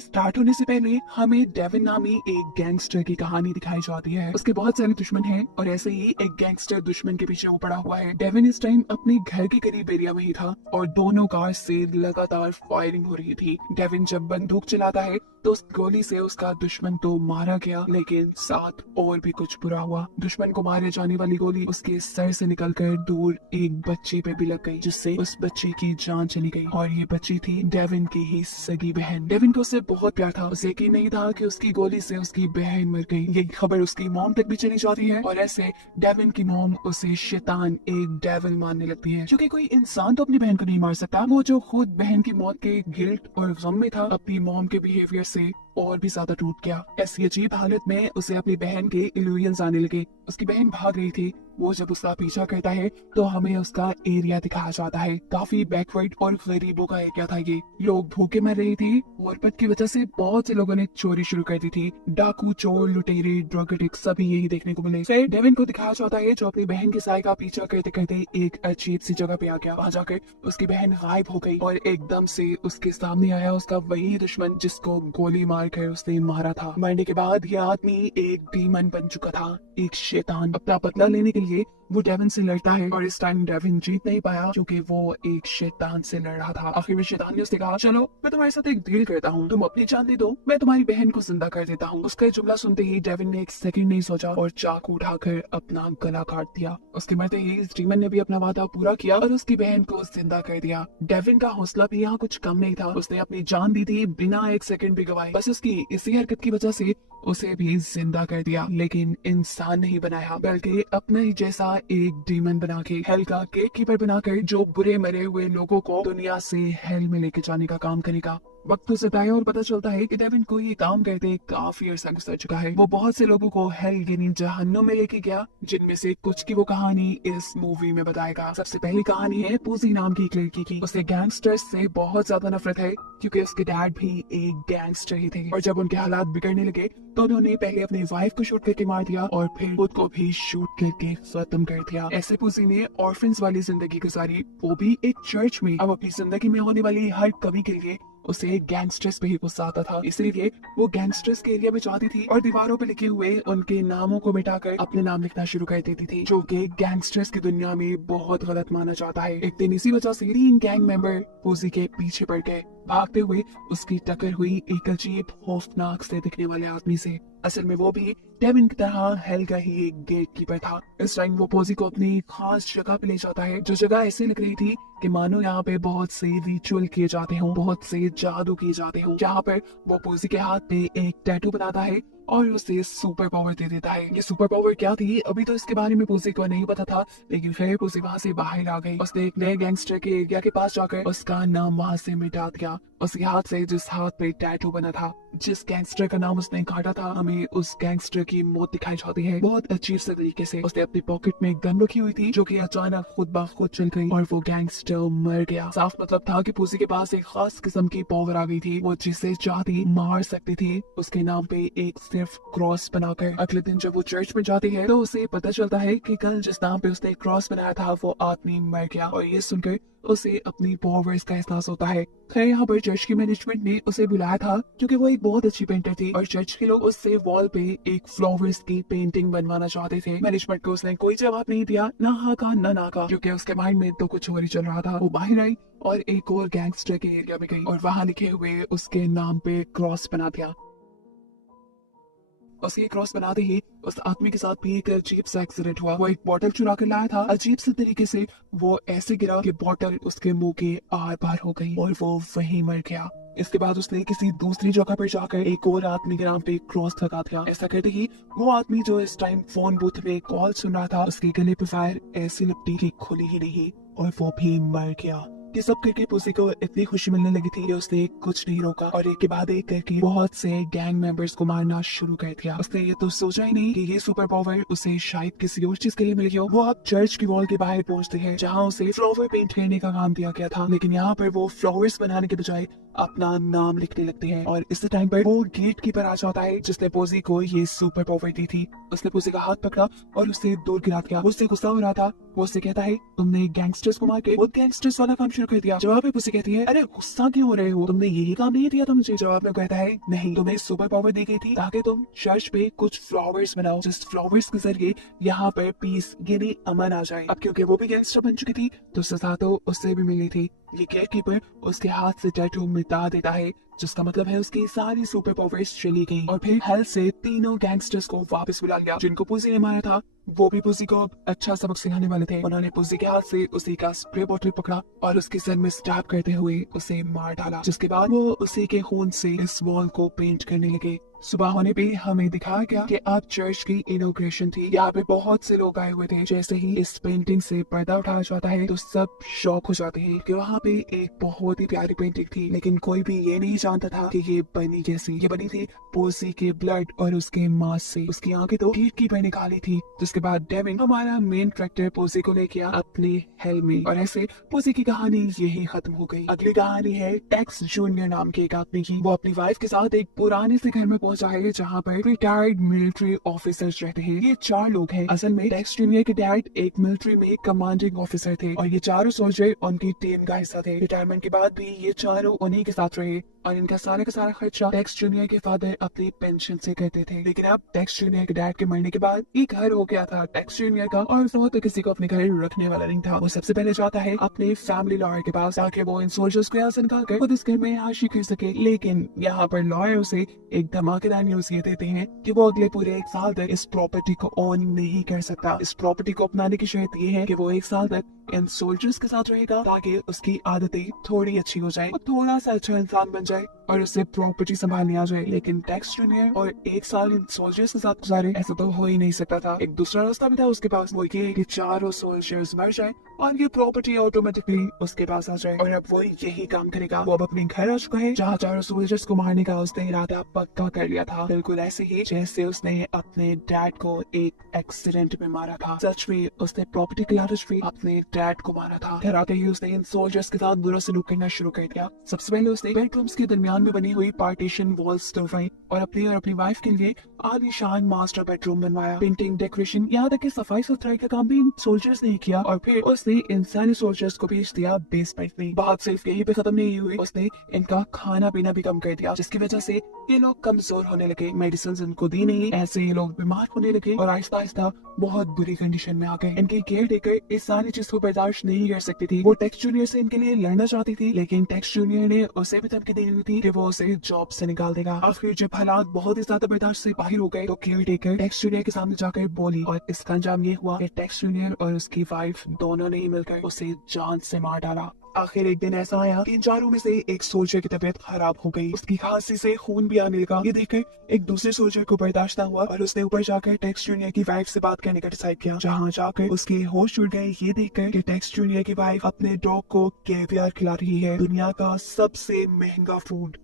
Start होने से पहले हमें डेविन नामी एक गैंगस्टर की कहानी दिखाई जाती है। उसके बहुत सारे दुश्मन हैं और ऐसे ही एक गैंगस्टर दुश्मन के पीछे वो पड़ा हुआ है। डेविन इस टाइम अपने घर के करीब एरिया में ही था और दोनों कार से लगातार फायरिंग हो रही थी। डेविन जब बंदूक चलाता है तो उस गोली से उसका दुश्मन तो मारा गया, लेकिन साथ और भी कुछ बुरा हुआ। दुश्मन को मारे जाने वाली गोली उसके सर से निकलकर दूर एक बच्चे पे भी लग गई, जिससे उस बच्चे की जान चली गई। और ये बच्ची थी डेविन की ही सगी बहन। डेविन को उससे बहुत प्यार था। उसे यकीन नहीं था कि उसकी गोली से उसकी बहन मर गई। ये खबर उसकी मॉम तक भी चली जाती है और ऐसे डेविन की मॉम उसे शैतान, एक डेविल मानने लगती है। क्योंकि कोई इंसान तो अपनी बहन को नहीं मार सकता। वो जो खुद बहन की मौत के गिल्ट और गम में था, अपनी मॉम के बिहेवियर से और भी ज्यादा टूट गया। ऐसी अजीब हालत में उसे अपनी बहन के इल्यूजन्स आने लगे। उसकी बहन भाग रही थी। वो जब उसका पीछा करता है तो हमें उसका एरिया दिखाया जाता है। काफी बैकवर्ड और गरीबों का एरिया था ये। लोग भूखे मर रहे थे। वरपत की वजह से बहुत से लोगों ने चोरी शुरू कर दी थी। डाकू, चोर, लुटेरे, ड्रग एडिक्ट सभी यही देखने को मिले। फिर डेविन को दिखाया जाता है जो अपनी बहन के साय का पीछा करते करते एक अजीब सी जगह पे आ गया। वहाँ जाकर उसकी बहन गायब हो गई और एकदम से उसके सामने आया उसका वही दुश्मन जिसको गोली मारकर उसने मारा था। मरने के बाद ये आदमी एक डीमन बन चुका था, एक शैतान। अपना बदला लेने के लिए वो डेविन से लड़ता है और इस टाइम डेविन जीत नहीं पाया क्योंकि वो एक शैतान से लड़ रहा था। आखिर में शैतान ने उससे कहा, चलो मैं तुम्हारे साथ एक डील करता हूँ, तुम अपनी जान दे दो, मैं तुम्हारी बहन को जिंदा कर देता हूँ। उसका जुमला सुनते ही डेविन ने एक सेकंड नहीं सोचा और चाकू उठाकर अपना गला काट दिया। उसके मरते ही इस डीमन ने भी अपना वादा पूरा किया और उसकी बहन को जिंदा कर दिया। डेविन का हौसला भी यहाँ कुछ कम नहीं था। उसने अपनी जान दी थी बिना एक सेकंड भी गवाए। बस उसकी इसी हरकत की वजह से उसे भी जिंदा कर दिया, लेकिन इंसान नहीं बनाया बल्कि अपने ही जैसा एक डीमन बना के, हेल का गेट कीपर बनाकर जो बुरे मरे हुए लोगों को दुनिया से हेल में लेके जाने का काम करेगा। वक्त उसे बताया और पता चलता है कि डेविन को ये काम करते काफी अरसा गुजर चुका है। वो बहुत से लोगों को हेल यानी जहन्नुम में लेके गया, जिनमें से कुछ की वो कहानी इस मूवी में बताएगा। सबसे पहली कहानी है पूजी नाम की एक लड़की की। उसे गैंगस्टर्स से बहुत ज्यादा नफरत है क्योंकि उसके डैड भी एक गैंगस्टर ही थे और जब उनके हालात बिगड़ने लगे तो उन्होंने पहले अपनी वाइफ को शूट करके मार दिया और फिर खुद को भी शूट करके खत्म कर दिया। ऐसे पूजी ने ऑर्फन्स वाली जिंदगी गुजारी, वो भी एक चर्च में। अब अपनी जिंदगी में होने वाली हर कमी के लिए उसे गैंगस्टर्स पे ही गुस्सा आता था, इसलिए वो गैंगस्टर्स के एरिया में जाती थी और दीवारों पे लिखे हुए उनके नामों को मिटाकर अपने नाम लिखना शुरू कर देती थी, जो कि गैंगस्टर्स की दुनिया में बहुत गलत माना जाता है। एक दिन इसी वजह से 3 गैंग मेंबर पूजी के पीछे पड़ गए। भागते हुए उसकी टक्कर हुई एक अजीब खौफनाक से दिखने वाले आदमी से। असल में वो भी डेविन की तरह हेल का ही एक गेट कीपर था। इस टाइम वो पोजी को अपनी खास जगह पे ले जाता है, जो जगह ऐसे लग रही थी कि मानो यहाँ पे बहुत से रिचुअल किए जाते हों, बहुत से जादू किए जाते हों। यहाँ पर वो पोजी के हाथ पे एक टैटू बनाता है और उसे सुपर पावर दे देता है। ये सुपर पावर क्या थी अभी तो इसके बारे में पूजी को नहीं पता था, लेकिन फिर पूजी वहाँ से बाहर आ गई। उसने एक नए गैंगस्टर के एरिया के पास जाकर उसका नाम वहाँ से मिटा दिया। उसके हाथ से जिस हाथ पे टैटू बना था, जिस गैंगस्टर का नाम उसने काटा था, हमें उस गैंगस्टर की मौत दिखाई जाती है बहुत अजीब से तरीके से। उसने अपनी पॉकेट में गन रखी हुई थी जो कि अचानक खुद ब खुद चल गई और वो गैंगस्टर मर गया। साफ मतलब था कि पूजी के पास एक खास किस्म की पावर आ गई थी। वो जिसे चाहती मार सकती थी, उसके नाम पे एक सिर्फ क्रॉस बनाकर। अगले दिन जब वो चर्च में जाती है तो उसे पता चलता है कि कल जिस नाम पे उसने क्रॉस बनाया था वो आदमी मर गया और ये सुनकर उसे अपनी पावर्स का एहसास होता है। खैर यहाँ पर चर्च की मैनेजमेंट ने उसे बुलाया था क्योंकि वो एक बहुत अच्छी पेंटर थी और चर्च के लोग उससे वॉल पे एक फ्लावर्स की पेंटिंग बनवाना चाहते थे। मैनेजमेंट को उसने कोई जवाब नहीं दिया, ना हाँ का ना का, क्योंकि उसके माइंड में तो कुछ और ही चल रहा था। वो बाहर आई और एक और गैंगस्टर के एरिया में गई और वहाँ लिखे हुए उसके नाम पे क्रॉस बना दिया। उसके क्रॉस बनाते ही उस आदमी के साथ भी एक अजीब सा एक्सीडेंट हुआ। वो एक बोतल चुरा कर लाया था, अजीब से तरीके से वो ऐसे गिरा कि बोतल उसके मुंह के आर पार हो गई और वो वहीं मर गया। इसके बाद उसने किसी दूसरी जगह पर जाकर एक और आदमी के नाम पे क्रॉस लगा दिया। ऐसा करते ही वो आदमी जो इस टाइम फोन बूथ में कॉल सुन रहा था, उसके गले पे फायर ऐसी लिपटी कि खुली ही नहीं और वो भी मर गया। ये सब करके पूसी को इतनी खुशी मिलने लगी थी कि उसने कुछ नहीं रोका और एक के बाद एक करके बहुत से गैंग मेंबर्स को मारना शुरू कर दिया। उसने ये तो सोचा ही नहीं कि ये सुपर पावर उसे शायद किसी और चीज के लिए मिल गया हो। वो अब चर्च की वॉल के बाहर पहुंचते हैं जहाँ उसे फ्लावर पेंट करने का काम दिया गया था, लेकिन यहाँ पर वो फ्लावर्स बनाने के बजाय अपना नाम लिखने लगते हैं। और इस टाइम पर वो गेट कीपर आ जाता है जिसने पोजी को ये सुपर पावर दी थी। उसने पोजी का हाथ पकड़ा और उसे दूर गिरा दिया। वो उससे गुस्सा हो रहा था। वो उससे कहता है तुमने गैंगस्टर्स को मार के वो गैंगस्टर्स वाला काम शुरू कर दिया। जवाब में पुसी कहती है अरे गुस्सा क्यों हो रहे हो, तुमने यही काम नहीं दिया था मुझे। जवाब में कहता है नहीं, तुम्हें सुपर पावर दी गई थी ताकि तुम चर्च पे कुछ फ्लावर्स बनाओ, जिस फ्लावर्स के जरिए यहाँ पर पीस यानी अमन आ जाए। अब क्योंकि वो भी गैंगस्टर बन चुकी थी तो सजा तो उससे भी मिली थी। ये गेट कीपर उसके हाथ से टैटू मिटा देता है, जिसका मतलब है उसकी सारी सुपर पावर्स चली गई। और फिर हेल से तीनों गैंगस्टर्स को वापस बुला लिया जिनको पुसी ने मारा था। वो भी पुसी को अच्छा सबक सिखाने वाले थे। उन्होंने पुसी के हाथ से उसी का स्प्रे बोतल पकड़ा और उसके सर में स्टैब करते हुए उसे मार डाला, जिसके बाद वो उसी के खून से इस वॉल को पेंट करने लगे। सुबह होने पे हमें दिखाया गया कि अब चर्च की इनॉग्रेशन थी। यहाँ पे बहुत से लोग आए हुए थे। जैसे ही इस पेंटिंग से पर्दा उठाया जाता है तो सब शॉक हो जाते हैं कि वहाँ पे एक बहुत ही प्यारी पेंटिंग थी, लेकिन कोई भी ये नहीं जानता था कि ये बनी कैसी। ये बनी थी पोसी के ब्लड और उसके मांस से। उसकी आंखें तो गेट कीपर निकाली थी। जिसके बाद डेविन हमारा मेन कैरेक्टर पोसी को लेके अपने हेल में, और ऐसे पोसी की कहानी यही खत्म हो गई। अगली कहानी है टेक्स जूनियर नाम के एक आदमी की। वो अपनी वाइफ के साथ एक पुराने से घर में पहुंचा है जहाँ पर रिटायर्ड मिलिट्री ऑफिसर्स रहते हैं। ये 4 लोग हैं। असल में टेक्स जूनियर के डैड एक मिलिट्री में कमांडिंग ऑफिसर थे और ये चारों सोल्जर उनकी टीम का हिस्सा थे। रिटायरमेंट के बाद भी ये चारों उन्हीं के साथ रहे और इनका सारा का सारा खर्चा टेक्स जूनियर के फादर अपनी पेंशन से करते थे। लेकिन अब टेक्स जूनियर के डैड के मरने के बाद एक घर हो गया था टेक्स जूनियर का, और वो तो किसी को अपने घर रखने वाला नहीं था। वो सबसे पहले जाता है अपने फैमिली लॉयर के पास ताकि वो इन सोल्जर्स को यहाँ से निकाल कर खुद इस घर में आशी कर सके। लेकिन यहाँ पर लॉयर उसे एक धमाकेदार न्यूज ये देते हैं कि वो अगले पूरे 1 साल तक इस प्रॉपर्टी को ओन नहीं कर सकता। इस प्रॉपर्टी को अपनाने की शर्त ये है कि वो 1 साल तक इन सोल्जर्स के साथ रहेगा ताकि उसकी आदतें थोड़ी अच्छी हो जाए और थोड़ा सा अच्छा इंसान बन जाए और उससे प्रॉपर्टी संभालनी आ जाए। लेकिन टेक्स जूनियर और 1 साल इन सोल्जर्स के साथ गुजारे, ऐसा तो हो ही नहीं सकता था। एक दूसरा रास्ता भी था उसके पास, वो ये कि चारों सोल्जर्स मर जाए और ये प्रॉपर्टी ऑटोमेटिकली उसके पास आ जाए। और अब वो यही काम करेगा। वो अब अपने घर आ चुका है जहाँ चारों सोल्जर्स को मारने का उसने इरादा पक्का कर लिया था, बिल्कुल ऐसे ही जैसे उसने अपने डैड को एक एक्सीडेंट में मारा था। सच में उसने प्रॉपर्टी के लालच में अपने डैड को मारा था। घर आते ही उसने इन सोल्जर्स के साथ बुरा सलूक करना शुरू कर दिया। सबसे पहले उसने बेडरूम्स के दरमियान में बनी हुई पार्टीशन वॉल्स तोड़वाई और अपनी वाइफ के लिए आलीशान मास्टर बेडरूम बनवाया। पेंटिंग, डेकोरेशन, यहाँ तक कि सफाई सुथराई का काम भी इन सोल्जर्स ने किया। और फिर उसने इन सारे सोल्जर्स को भेज दिया बेसमेंट में। बात सिर्फ यही पे खत्म नहीं हुई, उसने इनका खाना पीना भी कम कर दिया, जिसकी वजह से ये लोग कमजोर होने लगे। मेडिसिन इनको दी नहीं, ऐसे ये लोग बीमार होने लगे और आहिस्ता आहिस्ता बहुत बुरी कंडीशन में आ गए। इनकी केयर टेकर इस सारी चीज को बर्दाश्त नहीं कर सकती थी। वो टेक्स जूनियर से इनके लिए लड़ना चाहती थी, लेकिन टेक्स जूनियर ने उसे भी धमकी दी हुई थी कि वो उसे जॉब से निकाल देगा। आखिर जब हालात बहुत ही ज्यादा बर्दाश्त से बाहर हो गए तो केयर टेकर टेक्स जूनियर के सामने जाकर बोली और इसका अंजाम ये हुआ कि टेक्स जूनियर और उसकी वाइफ दोनों ने ही मिलकर उसे जान से मार डाला। आखिर एक दिन ऐसा आया कि इन चारों में से एक सोल्जर की तबीयत खराब हो गई। उसकी खांसी से खून भी आने लगा। ये देखकर एक दूसरे सोल्जर को बर्दाश्त ना हुआ और उसने ऊपर जाकर टेक्स जूनियर की वाइफ से बात करने का डिसाइड किया। जहाँ जाकर उसके होश उड़ गए ये देखकर कि टेक्स जूनियर की वाइफ अपने डॉग को कैवियर खिला रही है, दुनिया का सबसे महंगा फूड।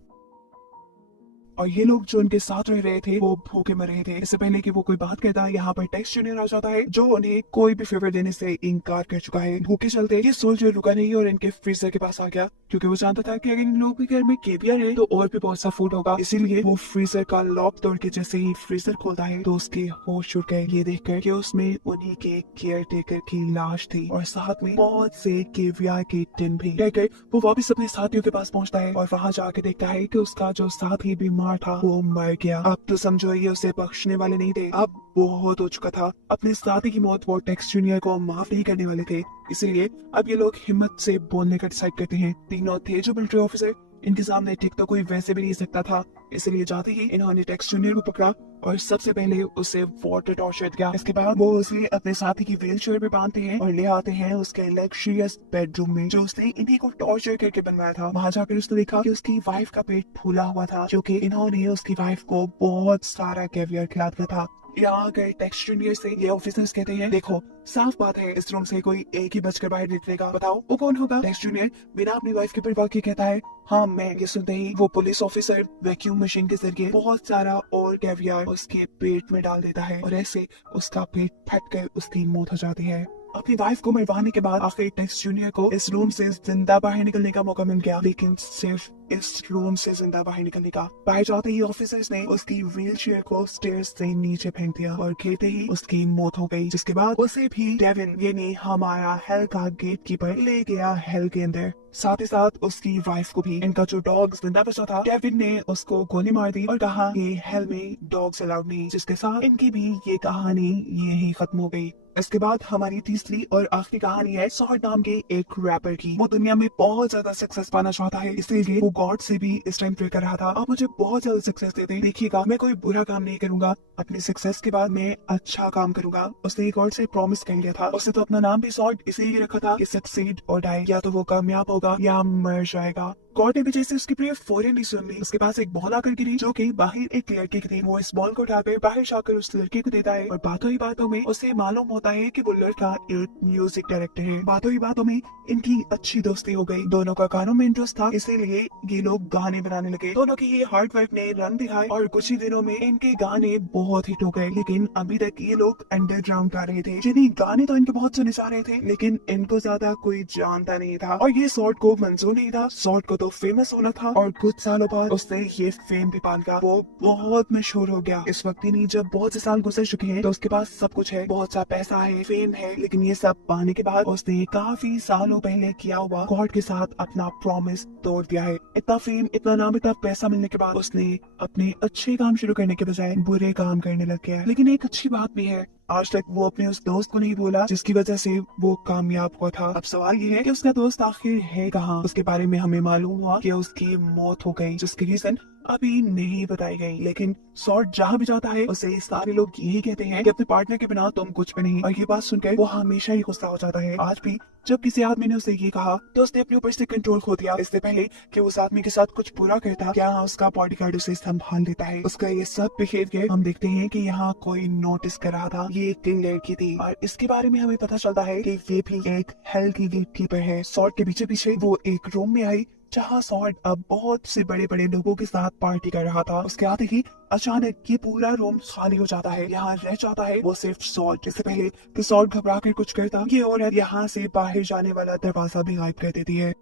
और ये लोग जो उनके साथ रह रहे थे वो भूखे मर रहे थे। इससे पहले कि वो कोई बात कहता, यहाँ पर टेक्स जूनियर आ जाता है जो उन्हें कोई भी फेवर देने से इनकार कर चुका है। भूखे चलते ये सोल्जर रुका नहीं और इनके फ्रीजर के पास आ गया, क्योंकि वो जानता था कि अगर इन लोगों के घर में केवियर है तो और भी बहुत सा फूड होगा। इसीलिए वो फ्रीजर का लॉक तोड़ के जैसे ही फ्रीजर खोलता है तो उसके होश उड़ गए ये देखकर कि उसमें उन्हीं के केयर टेकर की लाश थी और साथ में बहुत से केवियर के टिन भी। कहकर वो वापस अपने साथियों के पास पहुंचता है और वहाँ जाके देखता है कि उसका जो साथी बीमार था वो मर गया। अब तो समझो ये उसे बख्शने वाले नहीं थे, अब बहुत हो चुका था। अपने साथी की मौत वो टेक्स जूनियर को माफ नहीं करने वाले थे, इसलिए अब ये लोग हिम्मत से बोलने का डिसाइड करते हैं। तीनों थे जो मिलिट्री ऑफिसर, इनके सामने ठीक तो कोई वैसे भी नहीं सकता था, इसलिए जाते ही इन्होंने टेक्स जूनियर को पकड़ा और सबसे पहले उसे वाटर टॉर्चर किया। इसके बाद वो उसे अपने साथी की व्हील चेयर पे बांधते हैं और ले आते हैं उसके लग्जरियस बेडरूम में जो उसने इन्हीं को टॉर्चर करके बनवाया था। वहाँ जाकर उसने देखा कि उसकी वाइफ का पेट फूला हुआ था, क्योंकि इन्होंने उसकी वाइफ को बहुत सारा कैवियर खिला दिया था। यहाँ गए टेक्स जूनियर से ये ऑफिसर्स कहते हैं, देखो साफ बात है इस रूम से कोई एक ही बचकर बाहर निकलेगा, बताओ वो कौन होगा। टेक्स जूनियर बिना अपनी वाइफ के परवाह किए कहता है, हाँ मैं। ये सुनते ही वो पुलिस ऑफिसर वैक्यूम मशीन के जरिए बहुत सारा और कैवियर उसके पेट में डाल देता है और ऐसे उसका पेट फट कर उसकी मौत हो जाती है। अपनी वाइफ को मरवाने के बाद आखिर टेक्स जूनियर को इस रूम से जिंदा बाहर निकलने का मौका मिल गया, लेकिन सिर्फ इस रूम से जिंदा बाहर निकलने का। बाहर जाते ही ऑफिसर्स ने उसकी व्हीलचेयर को स्टेयर्स से नीचे फेंक दिया और गिरते ही उसकी मौत हो गई, जिसके बाद उसे भी डेविन यानी हमारा हेल का गेट कीपर ले गया हेल के अंदर, साथ ही साथ उसकी वाइफ को भी। इनका जो डॉग जिंदा बचा था, डेविन ने उसको गोली मार दी और कहा कि हेल में डॉग्स अलाउड नहीं, जिसके साथ इनकी भी ये कहानी यही खत्म हो गई। इसके बाद हमारी तीसरी और आखिरी कहानी है सॉर्ड नाम के एक रैपर की। वो दुनिया में बहुत ज्यादा सक्सेस पाना चाहता है, इसीलिए वो गॉड से भी इस टाइम प्रे कर रहा था, आप मुझे बहुत ज्यादा सक्सेस दे दें, देखिएगा मैं कोई बुरा काम नहीं करूंगा, अपनी सक्सेस के बाद मैं अच्छा काम करूंगा। उसने गॉड से प्रॉमिस कर लिया था। उसने तो अपना नाम भी सॉर्ड इसीलिए रखा था कि सक्सीड और डाई, या तो वो कामयाब होगा या मर जाएगा। गॉड ने भी जैसे उसकी प्रेयर फौरन नहीं सुन ली, उसके पास एक बॉल आकर गिरी जो कि बाहर एक लड़के की थी। वो इस बॉल को उठाकर बाहर जाकर उस लड़के को देता है और बातों ही बातों में उसे मालूम होता है कि वो लड़का एक म्यूजिक डायरेक्टर है। बातों ही बातों में इनकी अच्छी दोस्ती हो गई, दोनों का गानों में इंटरेस्ट था, इसीलिए ये लोग गाने बनाने लगे। दोनों की ये हार्ड वर्क ने रंग दिखाए और कुछ ही दिनों में इनके गाने बहुत हिट हो गए। लेकिन अभी तक ये लोग अंडरग्राउंड गा रहे थे, जिन्हें गाने तो इनके बहुत सुने जा रहे थे, लेकिन इनको ज्यादा कोई जानता नहीं था। और ये सॉर्ड को मंजूर नहीं था, सॉर्ड को तो फेमस होना था और कुछ सालों बाद उसने ये फेम भी पाल गया, वो बहुत मशहूर हो गया। इस वक्त नहीं, जब बहुत से साल गुजर चुके हैं तो उसके पास सब कुछ है, बहुत सा पैसा है, फेम है, लेकिन ये सब पाने के बाद उसने काफी सालों पहले किया हुआ गॉड के साथ अपना प्रॉमिस तोड़ दिया है। इतना फेम, इतना नाम, इतना पैसा मिलने के बाद उसने अपने अच्छे काम शुरू करने के बजाय बुरे काम करने लग गया। लेकिन एक अच्छी बात भी है, आज तक वो अपने उस दोस्त को नहीं भूला जिसकी वजह से वो कामयाब हुआ था। अब सवाल ये है कि उसका दोस्त आखिर है कहाँ। उसके बारे में हमें मालूम हुआ कि उसकी मौत हो गई, जिसकी रीजन अभी नहीं बताई गई। लेकिन सॉर्ड जहाँ भी जाता है उसे सारे लोग यही कहते हैं कि अपने पार्टनर के बिना तुम कुछ भी नहीं, और ये बात सुनकर वो हमेशा ही गुस्सा हो जाता है। आज भी जब किसी आदमी ने उसे ये कहा तो उसने अपने ऊपर से कंट्रोल खो दिया। इससे पहले कि उस आदमी के साथ कुछ बुरा करता, क्या उसका बॉडीगार्ड उसे संभाल लेता है। उसका ये सब बिहेवियर हम देखते हैं कि यहाँ कोई नोटिस कर रहा था। ये एक लड़की थी और इसके बारे में हमें पता चलता है कि ये भी एक हेल की गेट कीपर है। सॉर्ड के पीछे पीछे वो एक रूम में आई जहाँ सॉर्ड अब बहुत से बड़े बड़े लोगों के साथ पार्टी कर रहा था। उसके आते ही अचानक ये पूरा रूम खाली हो जाता है, यहाँ रह जाता है वो सिर्फ सॉर्ड। इससे पहले कि सॉर्ड घबरा कर कुछ करता, ये औरत यहाँ से बाहर जाने वाला दरवाजा भी गायब कर देती है।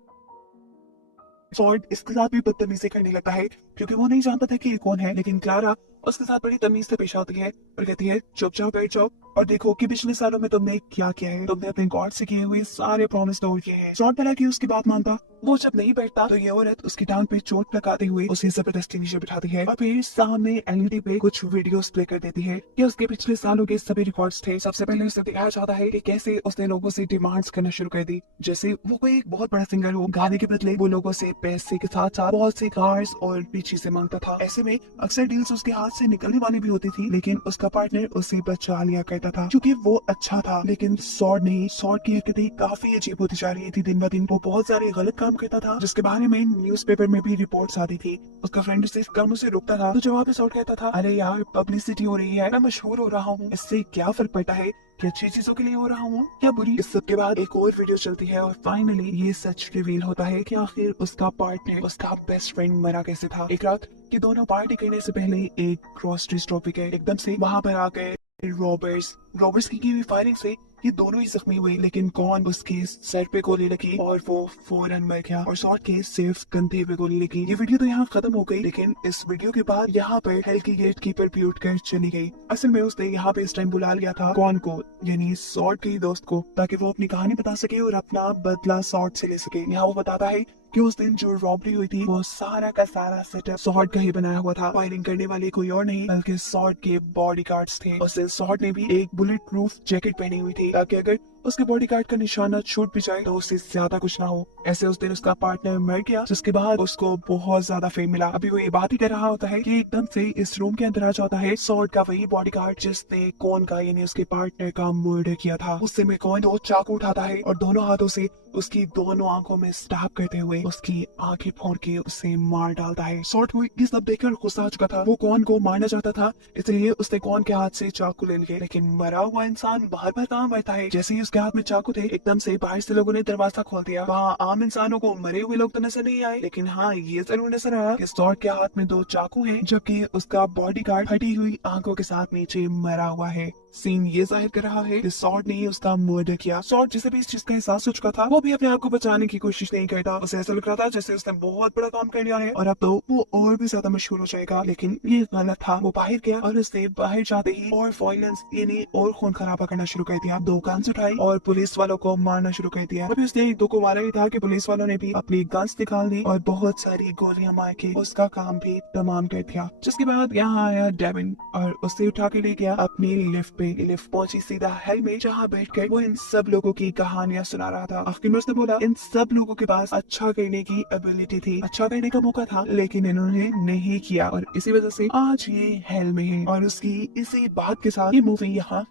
सॉर्ड इसके साथ भी बदतमीजी करने लगता है क्योंकि वो नहीं जानता था कि ये कौन है, लेकिन क्लारा उसके साथ बड़ी तमीज से पेश आती है और कहती है चुपचाप बैठ जाओ और देखो कि पिछले सालों में तुमने क्या किया है। तुमने अपने गॉड से किए हुए सारे प्रॉमिस तोड़ किए हैं। सॉर्ड पहला कि उसकी बात मानता, वो जब नहीं बैठता तो ये औरत उसकी टांग पे चोट लगाते हुए उसे जबरदस्ती नीचे बिठाती है और फिर सामने एलईडी पे कुछ वीडियोस प्ले कर देती है। ये उसके पिछले सालों के सभी रिकॉर्ड्स थे। सबसे पहले उसे दिखाया जाता है कि कैसे उसने लोगों से डिमांड्स करना शुरू कर दी, जैसे वो कोई एक बहुत बड़ा सिंगर हो, गाने के बदले वो लोगों से पैसे के साथ साथ बहुत से कार्स और भी चीजें मांगता था। ऐसे में अक्सर डील्स उसके हाथ से निकलने वाली भी होती थी, लेकिन उसका पार्टनर उसे बचा लिया करता था क्योंकि वो अच्छा था। लेकिन सॉर्ड नहीं, सॉर्ड की हरकतें काफी अजीब होती जा रही थी दिन ब दिन। वो बहुत सारे गलत काम करता था जिसके बारे में न्यूज़पेपर में भी रिपोर्ट्स आती थी। उसका फ्रेंड उसे कामों से रोकता था तो जवाब में सॉर्ड कहता था, अरे यार पब्लिसिटी हो रही है, मैं मशहूर हो रहा हूँ, इससे क्या फर्क पड़ता है कि अच्छी चीजों के लिए हो रहा हूँ या बुरी। इस सब के बाद एक और वीडियो चलती है और फाइनली ये सच रिवील होता है कि आखिर उसका पार्टनर, उसका बेस्ट फ्रेंड मरा कैसे था। एक रात ये दोनों पार्टी करने से पहले एक ग्रोसरी स्टोर पे गए, एकदम से वहाँ पर आ गए रॉबर्ट्स की हुई फायरिंग से ये दोनों ही जख्मी हुए, लेकिन कौन उसके सर पे गोली लगी और वो फौरन मर गया और सॉर्ड के सिर्फ कंधे पे गोली लगी। ये वीडियो तो यहाँ खत्म हो गई, लेकिन इस वीडियो के बाद यहाँ पर हेल की गेट कीपर भी उठकर चली गई। असल में उसने यहाँ पे इस टाइम बुला लिया था कौन को, यानी सॉर्ड के दोस्त को, ताकि वो अपनी कहानी बता सके और अपना बदला सॉर्ड से ले सके। यहाँ वो बताता है कि उस दिन जो रॉबरी हुई थी वो सारा का सारा सेटअप सॉर्ड का ही बनाया हुआ था। फायरिंग करने वाले कोई और नहीं बल्कि सॉर्ड के बॉडीगार्ड्स थे। उस दिन सॉर्ड ने भी एक बुलेट प्रूफ जैकेट पहनी हुई थी ताकि अगर उसके बॉडीगार्ड का निशाना छूट भी जाए तो उससे ज्यादा कुछ ना हो। ऐसे उस दिन उसका पार्टनर मर गया, जिसके बाद उसको बहुत ज्यादा फेम मिला। अभी वो ये बात ही कर रहा होता है कि एकदम से इस रूम के अंदर आ जाता है सॉर्ड का वही बॉडीगार्ड जिसने कौन का यानी उसके पार्टनर का मर्डर किया था। उससे में कौन दो चाकू उठाता है और दोनों हाथों से उसकी दोनों आंखों में स्टैब करते हुए उसकी आंखें फोड़ के उसे मार डालता है। सॉर्ड को ये सब देखकर गुस्सा आ चुका था, वो कौन को मारना चाहता था, इसलिए उसने कौन के हाथ से चाकू ले लिए। लेकिन मरा हुआ इंसान बाहर बाहर कहाँ बैठा है। जैसे ही उसके हाथ में चाकू थे एकदम से बाहर से लोगों ने दरवाजा खोल दिया। वहाँ आम इंसानों को मरे हुए लोग तो नजर नहीं आए, लेकिन हाँ ये जरूर नजर आया कि सॉर्ड के हाथ में दो चाकू हैं, जबकि उसका बॉडीगार्ड फटी हुई आंखों के साथ नीचे मरा हुआ है। सीन ये जाहिर कर रहा है कि सॉर्ड ने उसका मर्डर किया। सॉर्ड जिसे भी इस चीज का एहसास हो चुका था, वो भी अपने आप को बचाने की कोशिश नहीं करता। उसे ऐसा लग रहा था जैसे उसने बहुत बड़ा काम कर लिया है और अब तो वो और भी ज्यादा मशहूर हो जाएगा, लेकिन ये गलत था। वो बाहर गया और उसने बाहर जाते ही और वायलेंस यानी और खून खराबा करना शुरू कर दिया। 2 गन्स उठाई और पुलिस वालों को मारना शुरू कर दिया। अभी उसने 2 को मारा ही था कि पुलिस वालों ने भी अपनी गन्स निकाल दी और बहुत सारी गोलियां मार के उसका काम भी तमाम कर दिया। जिसके बाद यहाँ आया डेविन और उसे उठा के ले गया अपनी लिफ्ट पे। लिफ्ट पहुंची सीधा हेल में, जहाँ बैठकर वो इन सब लोगों की कहानियां सुना रहा था। आखिर में उसने बोला इन सब लोगों के पास अच्छा करने की एबिलिटी थी, अच्छा करने का मौका था, लेकिन इन्होंने नहीं किया और इसी वजह से आज ये हेल में है। और उसकी इसी बात के साथ ये मूवी यहाँ